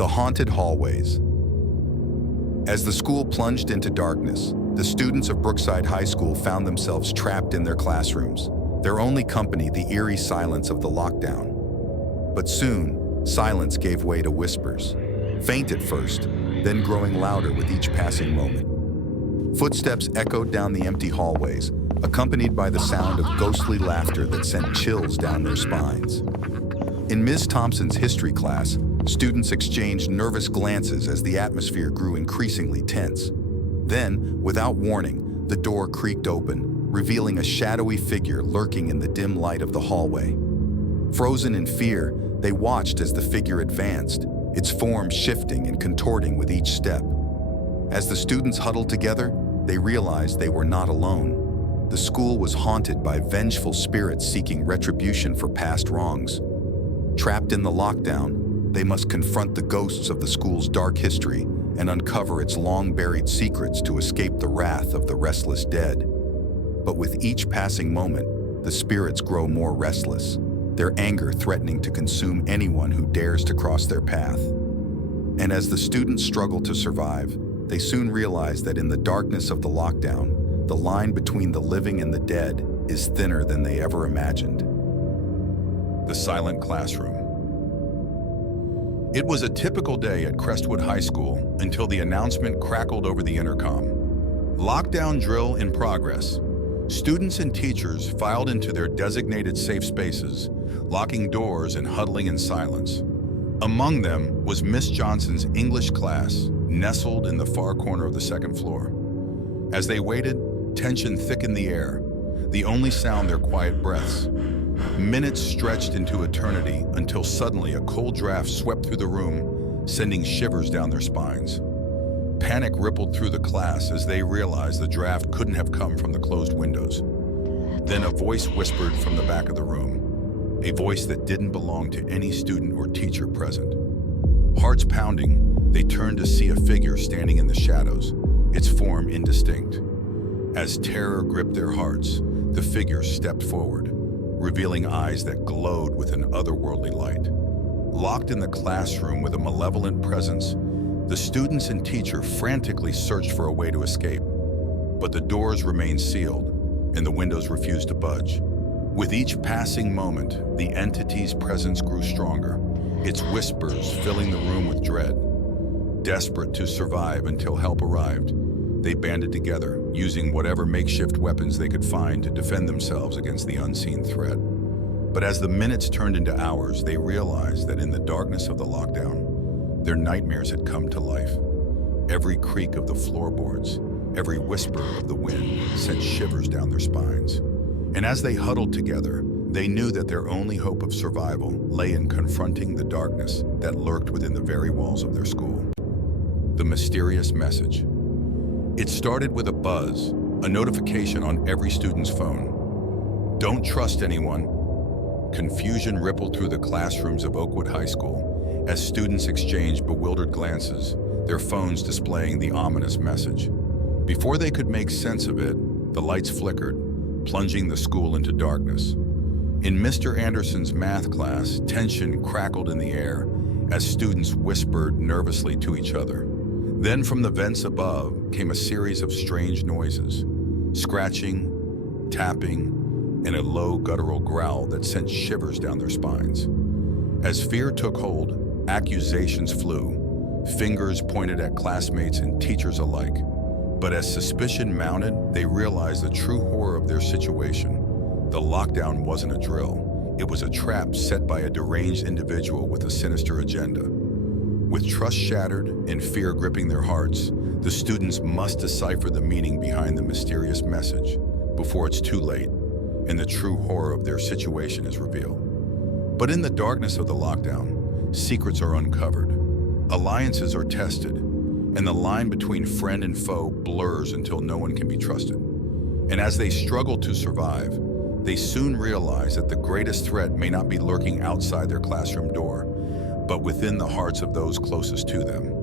The haunted hallways. As the school plunged into darkness, the students of Brookside High School found themselves trapped in their classrooms, their only company the eerie silence of the lockdown. But soon, silence gave way to whispers, faint at first, then growing louder with each passing moment. Footsteps echoed down the empty hallways, accompanied by the sound of ghostly laughter that sent chills down their spines. In Ms. Thompson's history class, students exchanged nervous glances as the atmosphere grew increasingly tense. Then, without warning, the door creaked open, revealing a shadowy figure lurking in the dim light of the hallway. Frozen in fear, they watched as the figure advanced, its form shifting and contorting with each step. As the students huddled together, they realized they were not alone. The school was haunted by vengeful spirits seeking retribution for past wrongs. Trapped in the lockdown, they must confront the ghosts of the school's dark history and uncover its long-buried secrets to escape the wrath of the restless dead. But with each passing moment, the spirits grow more restless, their anger threatening to consume anyone who dares to cross their path. And as the students struggle to survive, they soon realize that in the darkness of the lockdown, the line between the living and the dead is thinner than they ever imagined. The silent classroom. It was a typical day at Crestwood High School until the announcement crackled over the intercom. Lockdown drill in progress. Students and teachers filed into their designated safe spaces, locking doors and huddling in silence. Among them was Miss Johnson's English class, nestled in the far corner of the second floor. As they waited, tension thickened the air, the only sound their quiet breaths. Minutes stretched into eternity until suddenly a cold draft swept through the room, sending shivers down their spines. Panic rippled through the class as they realized the draft couldn't have come from the closed windows. Then a voice whispered from the back of the room, a voice that didn't belong to any student or teacher present. Hearts pounding, they turned to see a figure standing in the shadows, its form indistinct. As terror gripped their hearts, the figure stepped forward, revealing eyes that glowed with an otherworldly light. Locked in the classroom with a malevolent presence, the students and teacher frantically searched for a way to escape. But the doors remained sealed, and the windows refused to budge. With each passing moment, the entity's presence grew stronger, its whispers filling the room with dread. Desperate to survive until help arrived, they banded together, using whatever makeshift weapons they could find to defend themselves against the unseen threat. But as the minutes turned into hours, they realized that in the darkness of the lockdown, their nightmares had come to life. Every creak of the floorboards, every whisper of the wind sent shivers down their spines. And as they huddled together, they knew that their only hope of survival lay in confronting the darkness that lurked within the very walls of their school. The mysterious message. It started with a buzz, a notification on every student's phone. Don't trust anyone. Confusion rippled through the classrooms of Oakwood High School as students exchanged bewildered glances, their phones displaying the ominous message. Before they could make sense of it, the lights flickered, plunging the school into darkness. In Mr. Anderson's math class, tension crackled in the air as students whispered nervously to each other. Then from the vents above came a series of strange noises, scratching, tapping, and a low guttural growl that sent shivers down their spines. As fear took hold, accusations flew, fingers pointed at classmates and teachers alike. But as suspicion mounted, they realized the true horror of their situation. The lockdown wasn't a drill. It was a trap set by a deranged individual with a sinister agenda. With trust shattered and fear gripping their hearts, the students must decipher the meaning behind the mysterious message before it's too late and the true horror of their situation is revealed. But in the darkness of the lockdown, secrets are uncovered, alliances are tested, and the line between friend and foe blurs until no one can be trusted. And as they struggle to survive, they soon realize that the greatest threat may not be lurking outside their classroom door, but within the hearts of those closest to them.